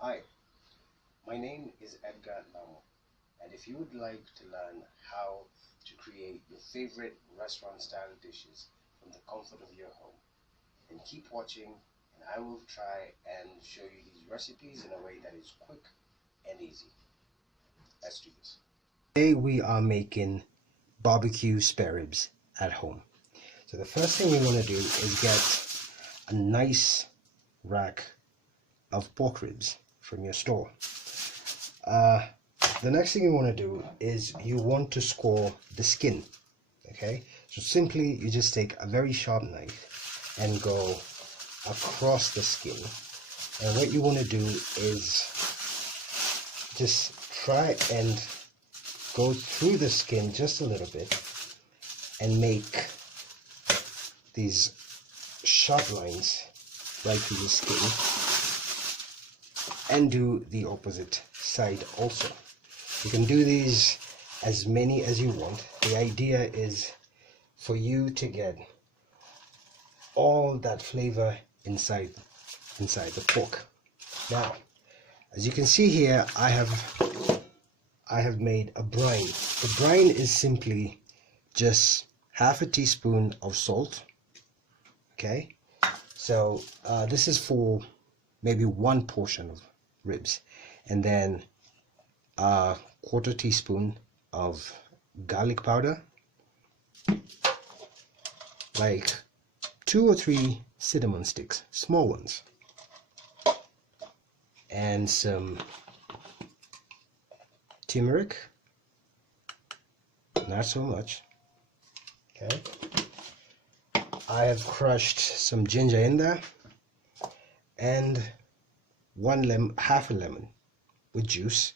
Hi, my name is Edgar Lamo, and if you would like to learn how to create your favorite restaurant style dishes from the comfort of your home, then keep watching and I will try and show you these recipes in a way that is quick and easy. Let's do this. Today we are making barbecue spare ribs at home. So the first thing we want to do is get a nice rack of pork ribs from your store. The next thing you want to do is you want to score the skin. Okay, so simply you just take a very sharp knife and go across the skin, and what you want to do is just try and go through the skin just a little bit and make these sharp lines right through the skin, and do the opposite side also. You can do these as many as you want. The idea is for you to get all that flavor inside the pork. Now, as you can see here, I have made a brine. The brine is simply just half a teaspoon of salt. Okay, so this is for maybe one portion of ribs, and then a quarter teaspoon of garlic powder, like 2 or 3 cinnamon sticks, small ones, and some turmeric, not so much. Okay, I have crushed some ginger in there, and half a lemon with juice.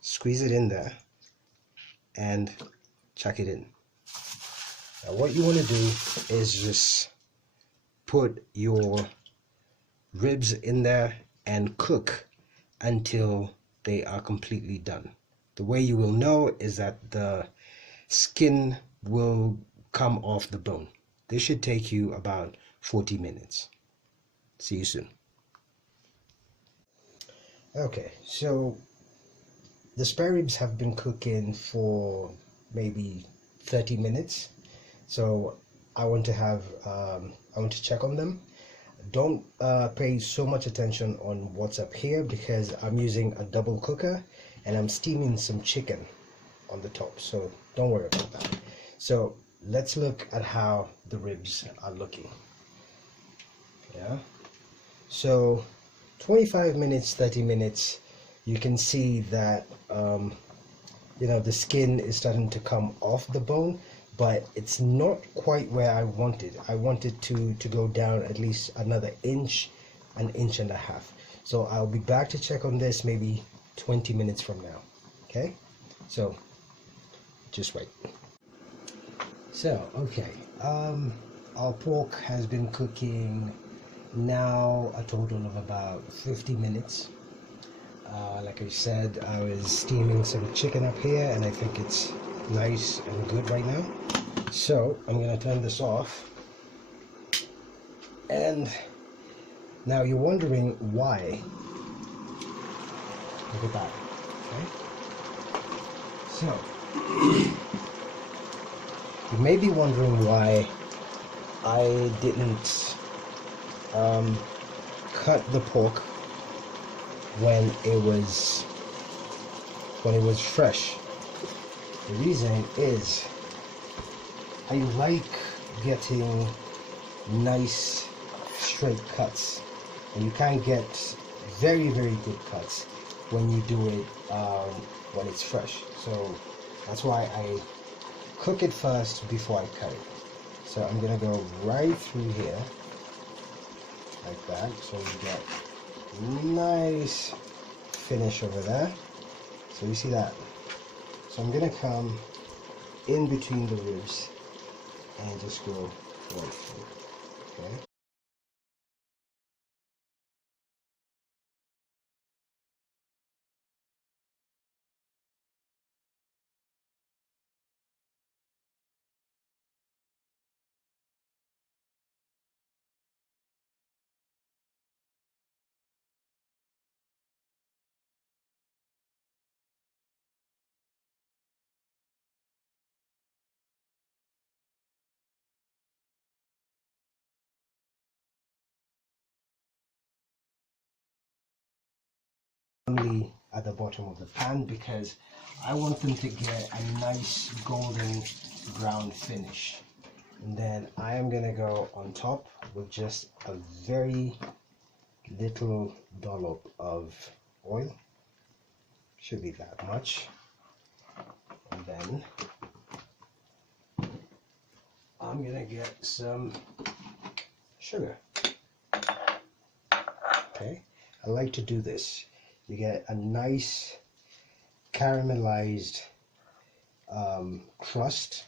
Squeeze it in there and chuck it in. Now what you want to do is just put your ribs in there and cook until they are completely done. The way you will know is that the skin will come off the bone. This should take you about 40 minutes. See you soon. Okay, so the spare ribs have been cooking for maybe 30 minutes. So I want to check on them. Don't pay so much attention on what's up here, because I'm using a double cooker and I'm steaming some chicken on the top, so don't worry about that. So let's look at how the ribs are looking. Yeah, so 25 minutes, 30 minutes, you can see that the skin is starting to come off the bone, but it's not quite where I wanted. I wanted to go down at least another inch, an inch and a half. So I'll be back to check on this maybe 20 minutes from now. Okay, so just wait. So okay, our pork has been cooking now a total of about 50 minutes. Like I said, I was steaming some chicken up here, and I think it's nice and good right now. So I'm gonna turn this off, and now you're wondering why. Look at that. Okay, so you may be wondering why I didn't cut the pork when it was fresh. The reason is I like getting nice straight cuts, and you can't get very good cuts when you do it when it's fresh. So that's why I cook it first before I cut it. So I'm gonna go right through here like that, so you get nice finish over there. So you see that? So I'm gonna come in between the ribs and just go right through. Okay. Only at the bottom of the pan because I want them to get a nice golden brown finish. And then I am gonna go on top with just a very little dollop of oil. Should be that much. And then I'm gonna get some sugar. Okay, I like to do this. You get a nice caramelized crust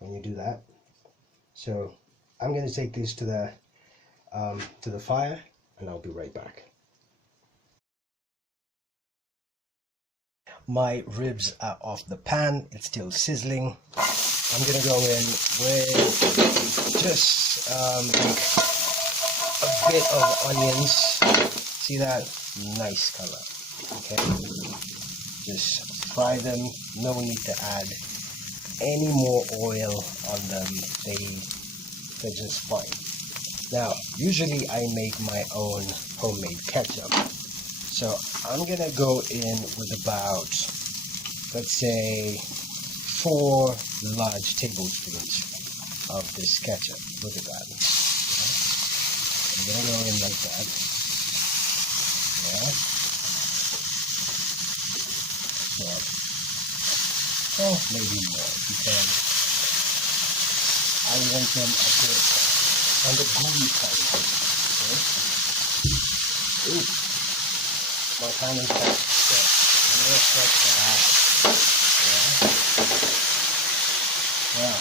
when you do that. So I'm going to take this to the fire, and I'll be right back. My ribs are off the pan. It's still sizzling. I'm going to go in with just like a bit of onions. See that? Nice color. Okay. Just fry them. No need to add any more oil on them. They're just fine. Now, usually I make my own homemade ketchup. So I'm gonna go in with about, let's say, 4 large tablespoons of this ketchup. Look at that. I'm gonna go in like that. Yeah. So, maybe more because I want them a bit on the gooey side. Okay. Ooh, my pan is hot. So, let's check that. Yeah. Now,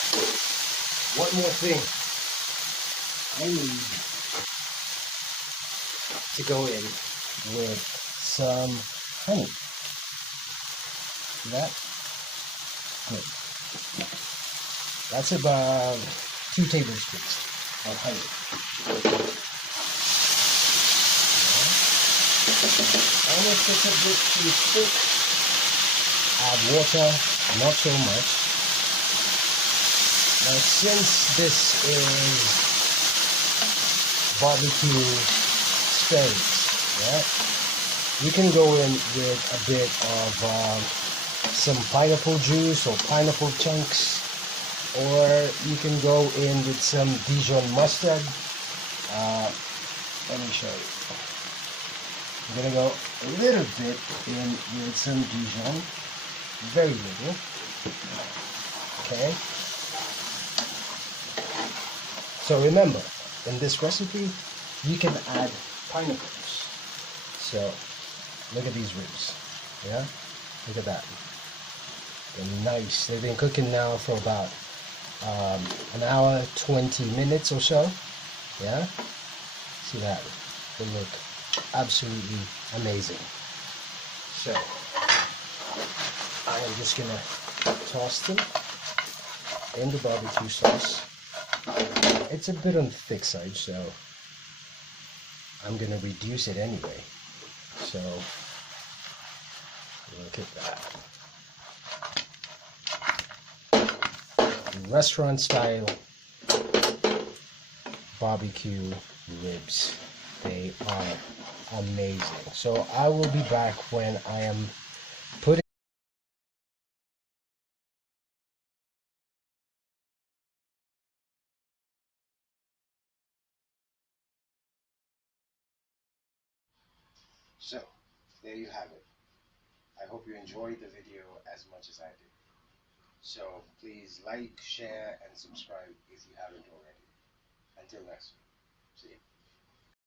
one more thing. I need to go in with some honey. See that? Good. That's about 2 tablespoons of honey. And if it's a bit too thick, add water, not so much. Now since this is barbecue spares, yeah, you can go in with a bit of some pineapple juice or pineapple chunks, or you can go in with some Dijon mustard. Let me show you. I'm gonna go a little bit in with some Dijon, very little. Okay. So remember, in this recipe, you can add pineapples. So look at these ribs. Yeah, look at that. They're nice. They've been cooking now for about an hour, 20 minutes or so. Yeah, see that? They look absolutely amazing. So I am just gonna toss them in the barbecue sauce. It's a bit on the thick side, so I'm gonna reduce it anyway. So look at that. Restaurant style barbecue ribs. They are amazing. So I will be back when I am putting So there you have it. I hope you enjoyed the video as much as I did. So please like, share, and subscribe if you haven't already. Until next week. See you.